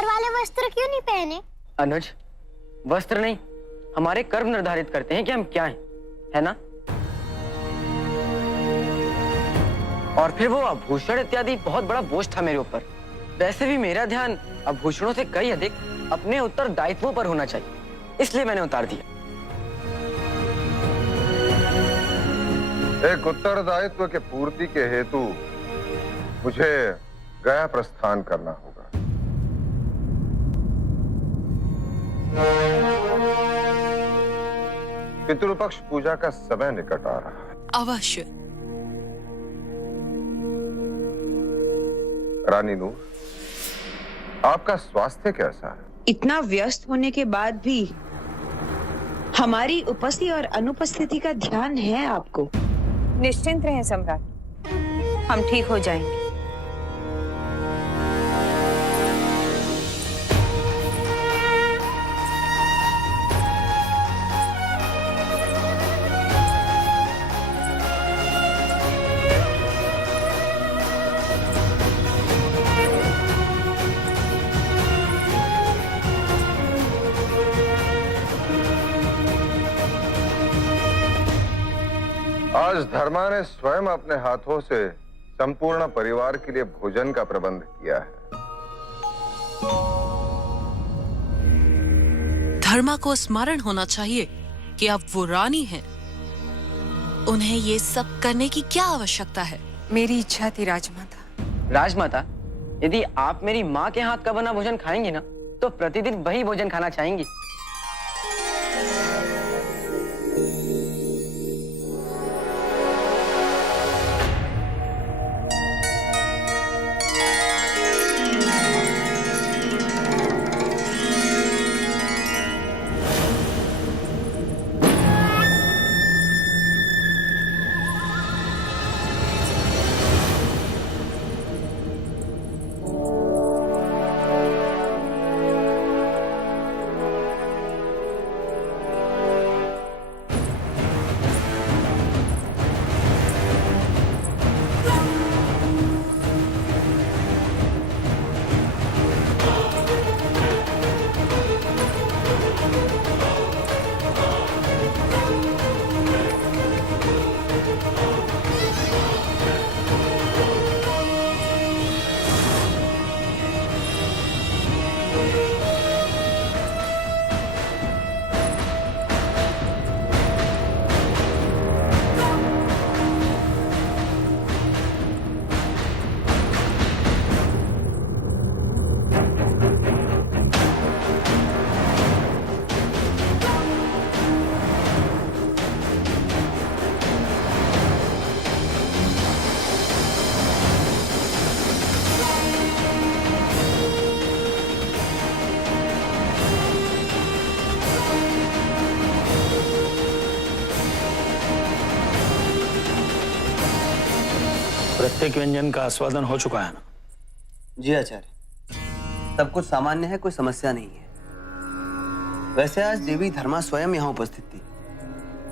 बाहर वाले वस्त्र क्यों नहीं पहने? अनुज, वस्त्र नहीं, हमारे कर्म निर्धारित करते हैं कि हम क्या हैं, है ना? और फिर वो आभूषण इत्यादि बहुत बड़ा बोझ था मेरे ऊपर। वैसे भी मेरा ध्यान आभूषणों से कई अधिक अपने उत्तरदायित्वों पर होना चाहिए, इसलिए मैंने उतार दिया। एक उत्तरदायित्व के पूर्ति के हेतु मुझे गया प्रस्थान करना होगा। पितृपक्ष पूजा का समय निकट आ रहा है। अवश्य। रानी नूर, आपका स्वास्थ्य कैसा है? इतना व्यस्त होने के बाद भी हमारी उपस्थिति और अनुपस्थिति का ध्यान है आपको। निश्चिंत रहें सम्राट, हम ठीक हो जाएंगे। आज धर्मा ने स्वयं अपने हाथों से संपूर्ण परिवार के लिए भोजन का प्रबंध किया है। धर्मा को स्मरण होना चाहिए कि अब वो रानी हैं। उन्हें ये सब करने की क्या आवश्यकता है? मेरी इच्छा थी राजमाता। राजमाता, यदि आप मेरी माँ के हाथ का बना भोजन खाएंगी ना, तो प्रतिदिन वही भोजन खाना चाहेंगी। प्रत्येक व्यंजन का आस्वादन हो चुका है ना? जी आचार्य, सब कुछ सामान्य है, कोई समस्या नहीं है। वैसे आज देवी धर्मा स्वयं यहाँ उपस्थित थी,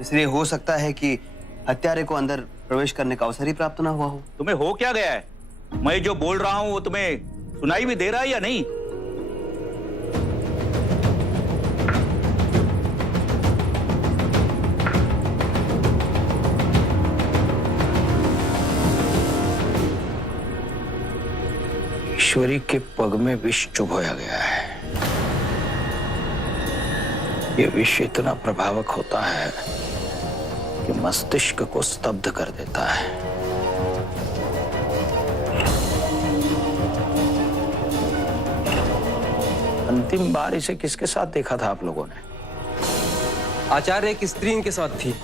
इसलिए हो सकता है कि हत्यारे को अंदर प्रवेश करने का अवसर ही प्राप्त ना हुआ हो। तुम्हें हो क्या गया है? मैं जो बोल रहा हूँ वो तुम्हें सुनाई भी दे रहा है या नहीं? ईश्वरी के पग में विष चुभोया गया है। ये विष इतना प्रभावक होता है कि मस्तिष्क को स्तब्ध कर देता है। अंतिम बार इसे किसके साथ देखा था आप लोगों ने? आचार्य एक स्त्री इनके साथ थी।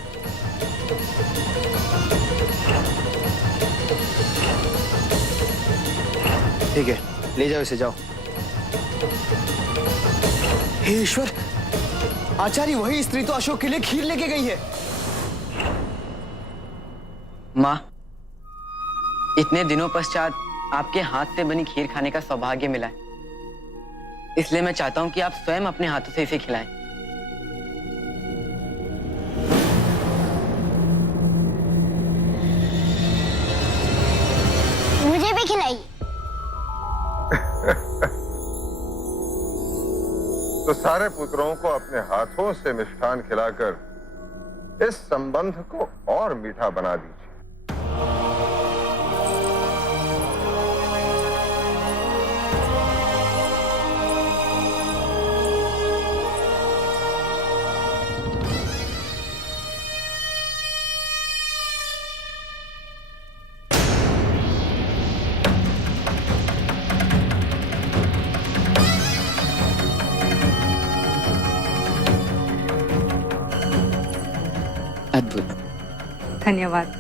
ठीक है, ले जाओ इसे, जाओ। हे ईश्वर, आचार्य वही स्त्री तो अशोक के लिए खीर लेके गई है। माँ, इतने दिनों पश्चात आपके हाथ से बनी खीर खाने का सौभाग्य मिला है, इसलिए मैं चाहता हूँ कि आप स्वयं अपने हाथों से इसे खिलाएं। मुझे भी खिलाइए। तो सारे पुत्रों को अपने हाथों से मिष्ठान खिलाकर इस संबंध को और मीठा बना दीजिए। अद्भुत। धन्यवाद।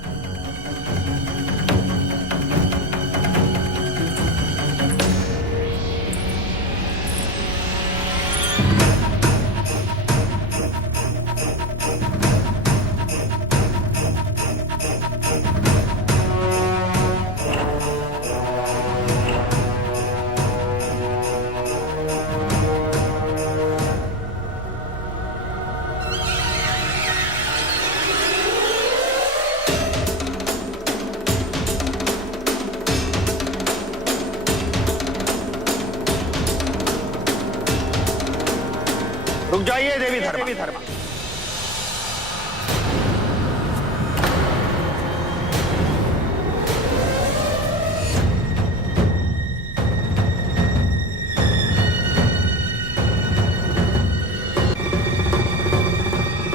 रुक जाइए देवी धर्मा।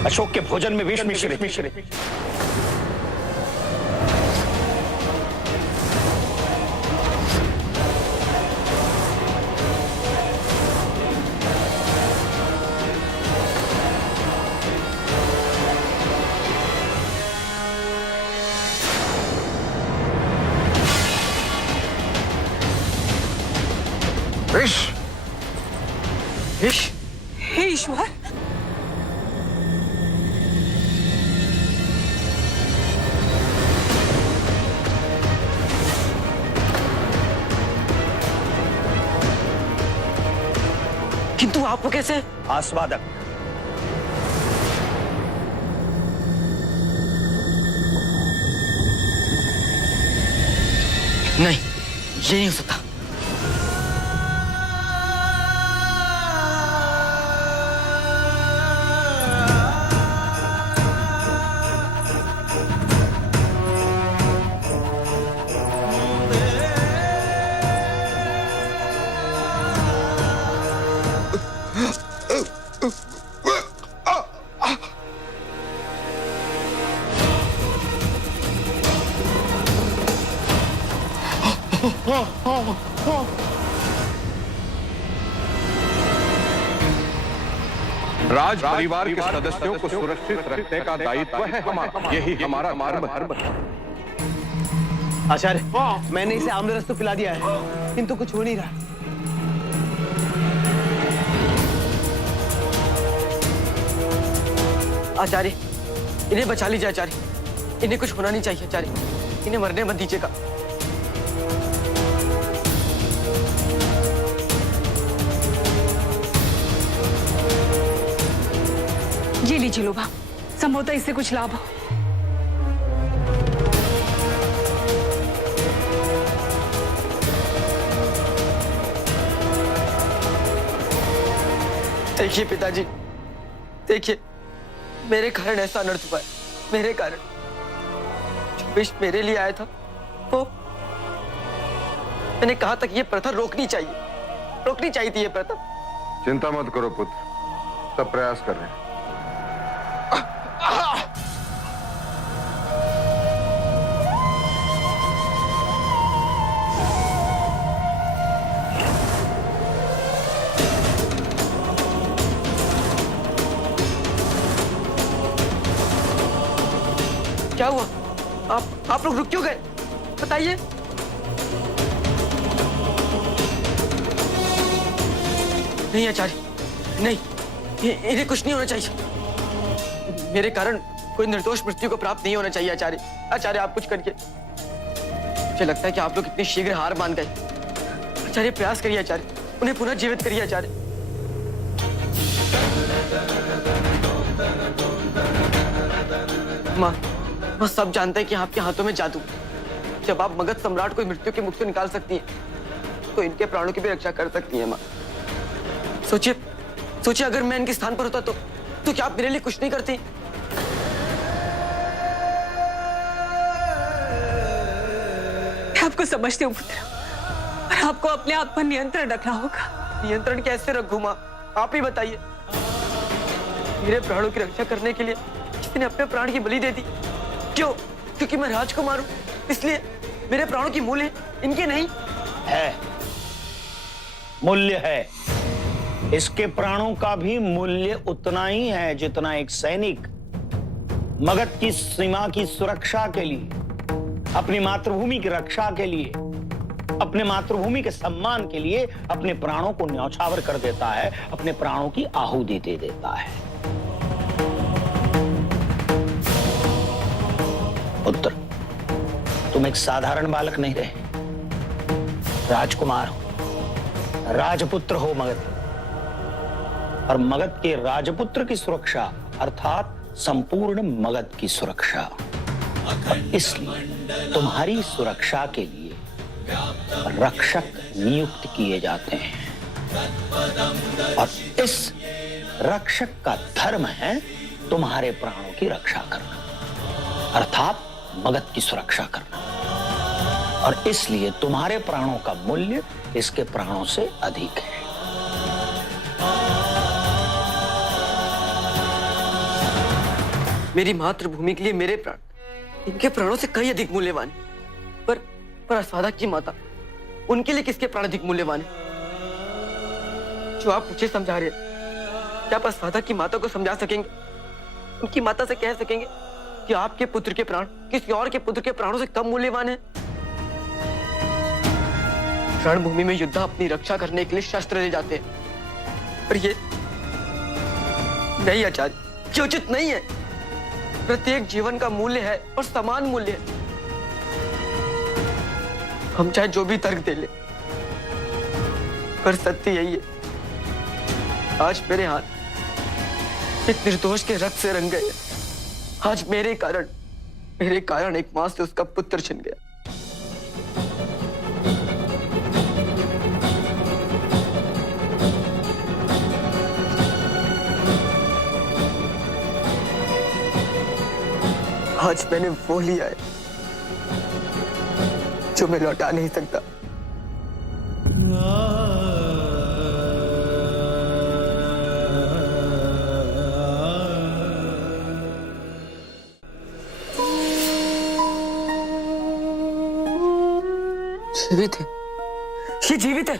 अशोक के भोजन में विष मिश्रित। विष विष? हे ईश्वर, किंतु आपको कैसे? आस्वादक। नहीं, ये नहीं हो सकता। राज परिवार के सदस्यों को सुरक्षित रखने का दायित्व है हमारा। यही हमारा धर्म है। आचार्य, मैंने इसे आम्ररस तो पिला दिया है, किंतु कुछ हो नहीं रहा। आचार्य, इन्हें बचा लीजिए आचार्य। इन्हें कुछ होना नहीं चाहिए आचार्य। इन्हें मरने मत दीजिएगा। ये लीजिए लोभा, संभवतः इससे कुछ लाभ हो। देखिए पिताजी, देखिए, मेरे कारण ऐसा अनर्थ हुआ है। मेरे कारण जो विष मेरे लिए आया था, वो मैंने कहा था कि ये प्रथा रोकनी चाहिए थी ये प्रथा। चिंता मत करो पुत्र, सब प्रयास कर रहे हैं। क्या हुआ? आप लोग रुक क्यों गए? बताइए। नहीं आचार्य, नहीं, इन्हें कुछ नहीं होना चाहिए। मेरे कारण कोई निर्दोष मृत्यु को प्राप्त नहीं होना चाहिए आचार्य। आचार्य, आप कुछ करिए। मुझे लगता है कि आप लोग इतने शीघ्र हार मान गए। आचार्य, प्रयास करिए आचार्य, उन्हें पुनः जीवित करिए आचार्य। माँ सब जानते हैं कि आपके हाथों में जादू। जब आप मगध सम्राट को मृत्यु के मुख से निकाल सकती हैं, तो इनके प्राणों की भी रक्षा कर सकती हैं माँ। सोचिए अगर मैं इनके स्थान पर होता तो क्या आप मेरे लिए कुछ नहीं करती? मैं आपको समझती हूँ पुत्र, और आपको अपने आप पर नियंत्रण रखना होगा। नियंत्रण कैसे रखूं माँ, आप ही बताइए। मेरे प्राणों की रक्षा करने के लिए किसी ने अपने प्राण की बलि दे दी। क्यों? क्योंकि मैं राजकुमार हूं, इसलिए मेरे प्राणों की मूल्य इनके नहीं है। मूल्य है। इसके प्राणों का भी मूल्य उतना ही है जितना एक सैनिक मगध की सीमा की सुरक्षा के लिए, अपनी मातृभूमि की रक्षा के लिए, अपने मातृभूमि के सम्मान के लिए अपने प्राणों को न्यौछावर कर देता है, अपने प्राणों की आहुति दे देता है। पुत्र, तुम एक साधारण बालक नहीं रहे, राजकुमार हो, राजपुत्र हो मगध। और मगध के राजपुत्र की सुरक्षा अर्थात संपूर्ण मगध की सुरक्षा। और इसलिए तुम्हारी सुरक्षा के लिए रक्षक नियुक्त किए जाते हैं, और इस रक्षक का धर्म है तुम्हारे प्राणों की रक्षा करना, अर्थात मगध की सुरक्षा करना। और इसलिए तुम्हारे प्राणों का मूल्य इसके प्राणों से अधिक है। मेरी मातृभूमि के लिए मेरे प्राण इनके प्राणों से कहीं अधिक मूल्यवान है। पर अस्वादा की माता, उनके लिए किसके प्राण अधिक मूल्यवान है? जो आप मुझे समझा रहे हैं, क्या आप अस्वादा की माता को समझा सकेंगे? उनकी माता से कह सकेंगे कि आपके पुत्र के प्राण किसी और के पुत्र के प्राणों से कम मूल्यवान है? रणभूमि में योद्धा अपनी रक्षा करने के लिए शस्त्र ले जाते हैं, पर ये नहीं आचार्य, ये उचित नहीं है। प्रत्येक जीवन का मूल्य है और समान मूल्य है। हम चाहे जो भी तर्क दे ले, पर सत्य यही है। आज मेरे हाथ एक निर्दोष के रक्त से रंग गए। आज मेरे कारण एक मां से उसका पुत्र छिन गया। आज मैंने वो लिया है जो मैं लौटा नहीं सकता। जीवित है, ये जीवित है।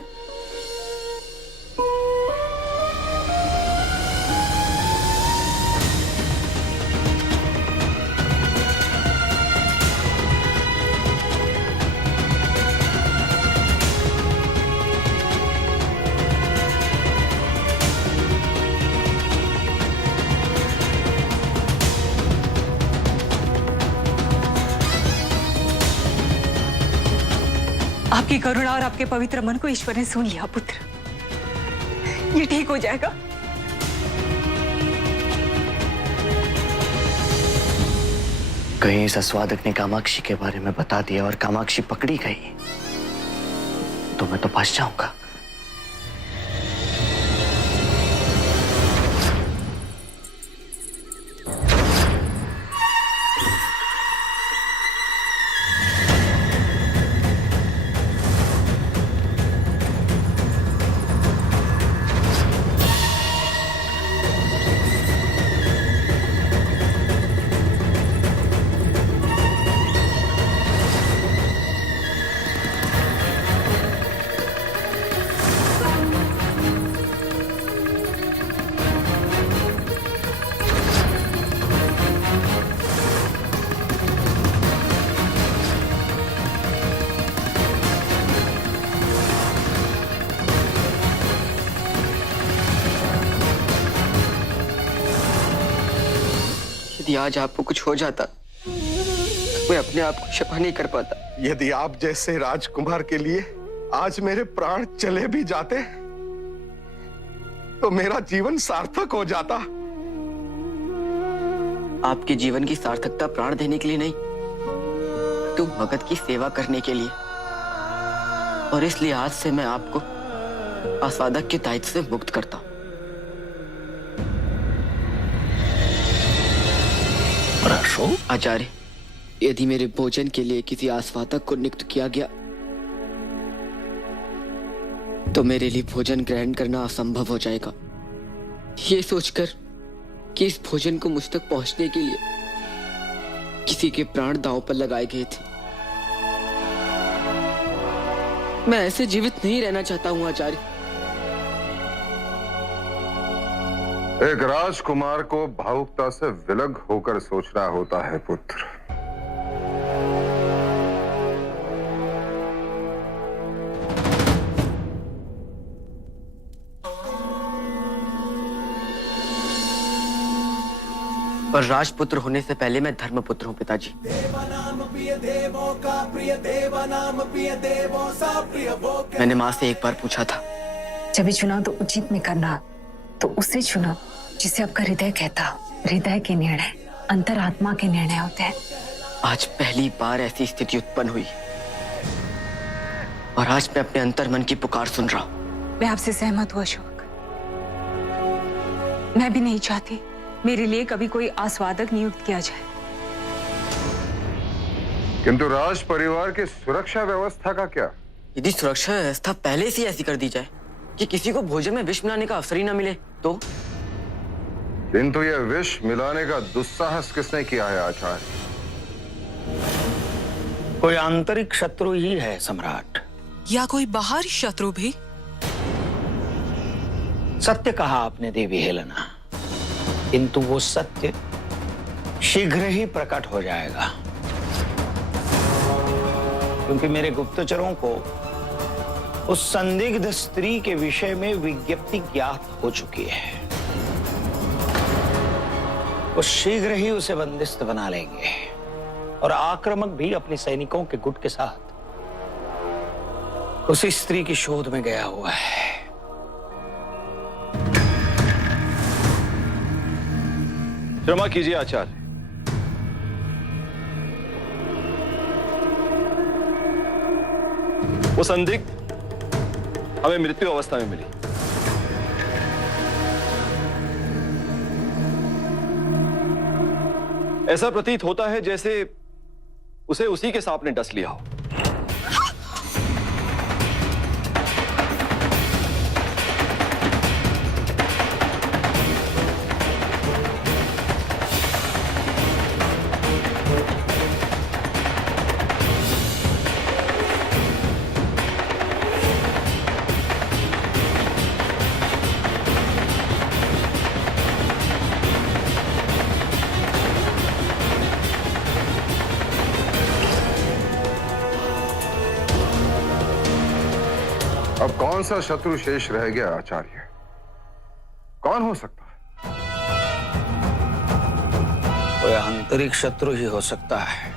आपकी करुणा और आपके पवित्र मन को ईश्वर ने सुन लिया पुत्र। ये ठीक हो जाएगा। कहीं इस अस्वादक ने कामाक्षी के बारे में बता दिया और कामाक्षी पकड़ी गई तो मैं तो फंस जाऊंगा। यदि आज आपको कुछ हो जाता, मैं अपने आप को क्षमा नहीं कर पाता। यदि आप जैसे राजकुमार के लिए आज मेरे प्राण चले भी जाते तो मेरा जीवन सार्थक हो जाता। आपके जीवन की सार्थकता प्राण देने के लिए नहीं, तो मगध की सेवा करने के लिए। और इसलिए आज से मैं आपको आस्वादक के दायित्व से मुक्त करता हूं। अशोक, आचार्य, यदि मेरे भोजन के लिए किसी आस्वादक को नियुक्त किया गया तो मेरे लिए भोजन ग्रहण करना असंभव हो जाएगा। ये सोचकर कि इस भोजन को मुझ तक पहुंचने के लिए किसी के प्राण दांव पर लगाए गए थे, मैं ऐसे जीवित नहीं रहना चाहता हूं आचार्य। एक राजकुमार को भावुकता से विलग होकर सोचना होता है पुत्र। पर राजपुत्र होने से पहले मैं धर्मपुत्र हूं पिताजी। मैंने मां से एक बार पूछा था, जब भी चुनाव तो उचित में करना, तो उसे चुनो जिसे आपका हृदय कहता हो। हृदय के निर्णय अंतरात्मा के निर्णय होते हैं। आज पहली बार ऐसी स्थिति उत्पन्न हुई और आज मैं अपने अंतर्मन की पुकार सुन रहा हूं। मैं आपसे सहमत हूँ अशोक। मैं भी नहीं चाहती मेरे लिए कभी कोई आस्वादक नियुक्त किया जाए। किंतु राज परिवार की सुरक्षा व्यवस्था का क्या? यदि सुरक्षा व्यवस्था पहले से ऐसी कर दी जाए कि किसी को भोजन में विष मिलाने का अवसर ही ना मिले तो? किंतु यह विष मिलाने का दुस्साहस किसने किया है आचार्य? कोई आंतरिक शत्रु ही है सम्राट, या कोई बाहरी शत्रु भी? सत्य कहा आपने देवी हेलेना, किंतु वो सत्य शीघ्र ही प्रकट हो जाएगा, क्योंकि मेरे गुप्तचरों को उस संदिग्ध स्त्री के विषय में विज्ञप्ति ज्ञात हो चुकी है। वो शीघ्र ही उसे बंदिस्त बना लेंगे और आक्रामक भी अपने सैनिकों के गुट के साथ उसी स्त्री की शोध में गया हुआ है। क्षमा कीजिए आचार्य, वो संदिग्ध हमें मृत्यु अवस्था में मिली। ऐसा प्रतीत होता है जैसे उसे उसी के सांप ने डस लिया हो। अब कौन सा शत्रु शेष रह गया आचार्य? कौन हो सकता है? कोई आंतरिक शत्रु ही हो सकता है।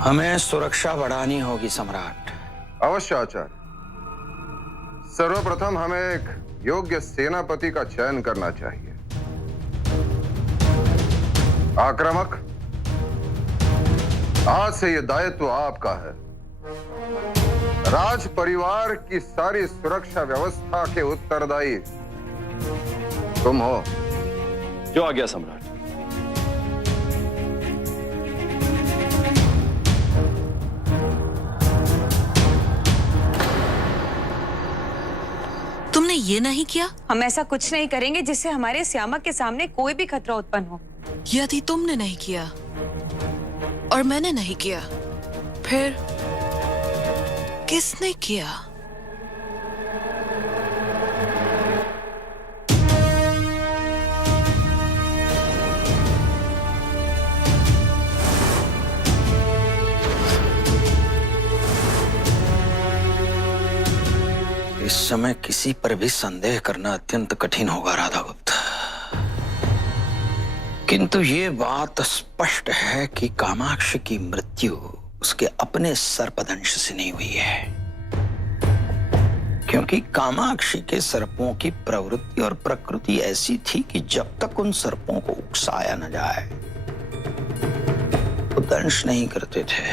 हमें सुरक्षा बढ़ानी होगी सम्राट। अवश्य आचार्य। सर्वप्रथम हमें एक योग्य सेनापति का चयन करना चाहिए। आक्रामक, आज से यह दायित्व आपका है। राज परिवार की सारी सुरक्षा व्यवस्था के उत्तरदायी तुम हो। जो आ गया सम्राट। तुमने ये नहीं किया? हम ऐसा कुछ नहीं करेंगे जिससे हमारे श्यामा के सामने कोई भी खतरा उत्पन्न हो। यदि तुमने नहीं किया और मैंने नहीं किया, फिर किसने किया? इस समय किसी पर भी संदेह करना अत्यंत कठिन होगा राधागुप्त, किंतु ये बात स्पष्ट है कि कामाक्षी की मृत्यु उसके अपने सर्पदंश से नहीं हुई है, क्योंकि कामाक्षी के सर्पों की प्रवृत्ति और प्रकृति ऐसी थी कि जब तक उन सर्पों को उकसाया न जाए वो दंश नहीं करते थे।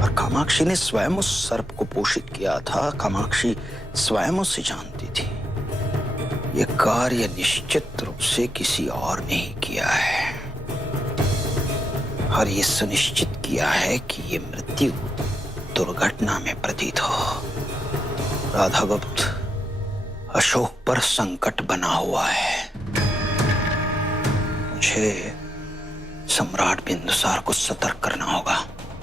और कामाक्षी ने स्वयं उस सर्प को पोषित किया था। कामाक्षी स्वयं उससे जानती थी। ये कार्य निश्चित रूप से किसी और ने ही किया है और ये सुनिश्चित किया है कि ये मृत्यु दुर्घटना में प्रतीत हो। राधागुप्त, अशोक पर संकट बना हुआ है। मुझे सम्राट बिंदुसार को सतर्क करना होगा।